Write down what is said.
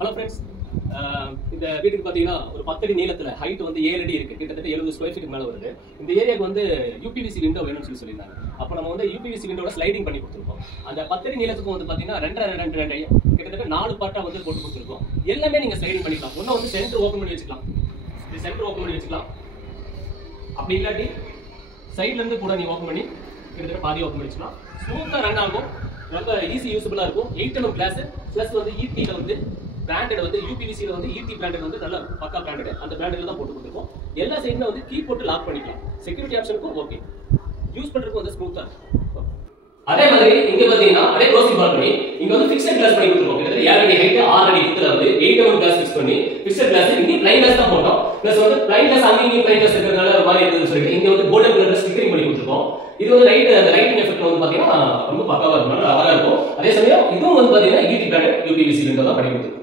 Hello friends, இந்த வீட்டுக்கு பார்த்தீங்கன்னா ஒரு 10 அடி நீளத்தில் ஹைட் வந்து 7 அடி இருக்கு. கிட்டத்தட்ட 70 ஸ்கொயர் ஃபீட் மேலே வருது. இந்த ஏரியாவுக்கு வந்து யூபிவிசி விண்டோ வேணும்னு சொல்லியிருந்தாங்க. அப்போ நம்ம வந்து யூபிவிசி விண்டோட ஸ்லைடிங் பண்ணி கொடுத்துருக்கோம். அந்த 10 அடி நீளத்துக்கு வந்து பார்த்தீங்கன்னா 2 கிட்டத்தட்ட 4 பார்ட்டாக வந்து போட்டு கொடுத்துருக்கோம். எல்லாமே நீங்கள் ஸ்லைடிங் பண்ணிக்கலாம். ஒன்றும் வந்து சென்டர் ஓப்பன் பண்ணி வச்சுக்கலாம். இது சென்டர் ஓப்பன் பண்ணி வச்சுக்கலாம். அப்படி இல்லாட்டி சைட்ல இருந்து கூட நீங்க ஓப்பன் பண்ணி கிட்டத்தட்ட பாதி ஓப்பன் பண்ணி வச்சுக்கலாம். ஸ்மூத்தாக ரன் ஆகும். ரொம்ப ஈஸி யூஸபிளா இருக்கும். 8mm கிளாஸ் பிளஸ் வந்து ஈடில வந்து பிராண்டட் வந்து யூபிவிசில வந்து ஈடி பிராண்டட் வந்து நல்ல பக்கா பிராண்டட். அந்த பிராண்டட்ல தான் போட்டு கொடுத்துருக்கோம். எல்லா சைடுமே வந்து கீ போட்டு லாக் பண்ணிக்கலாம். Security ஆப்ஷனுக்கும் okay. யூஸ் பண்றதுக்கு வந்து ஸ்மூத்தா இருக்கும். அதே மாதிரி இங்க பாத்தீங்கன்னா அதே க்ளோசிங் பால்கனி இங்க வந்து ஃபிக்ஸட் கிளாஸ் பண்ணி கொடுத்துருக்கோம். கிட்டத்தட்ட 7 அடி ஹைட் 6 அடி விட்ல வந்து 8mm கிளாஸ் ஃபிக்ஸ் பண்ணி ஃபிக்ஸட் கிளாஸ் இங்க ப்ளைன் கிளாஸ் தான் போட்டோம். பிளஸ் வந்து ப்ளைன் கிளாஸ் அங்கேயும் ப்ளைன் கிளாஸ் இருக்கிறதுனால ஒரு மாதிரி இருக்குன்னு சொல்லிட்டு இங்க வந்து கோல்டன் கலர்ல ஸ்டிக்கரிங் பண்ணி கொடுத்துருக்கோம். இது வந்து அந்த லைட்டிங் எஃபெக்ட் வந்து பாத்தீங்கன்னா ரொம்ப பக்காவா இருக்கும், நல்லா அழகா இருக்கும். அதே சமயம் இதுவும் வந்து பாத்தீங்கன்னா ஈடி பிராண்டட் யூபிவிசி விண்டோ தான் பண்ணி கொடுத்துருக்கோம்.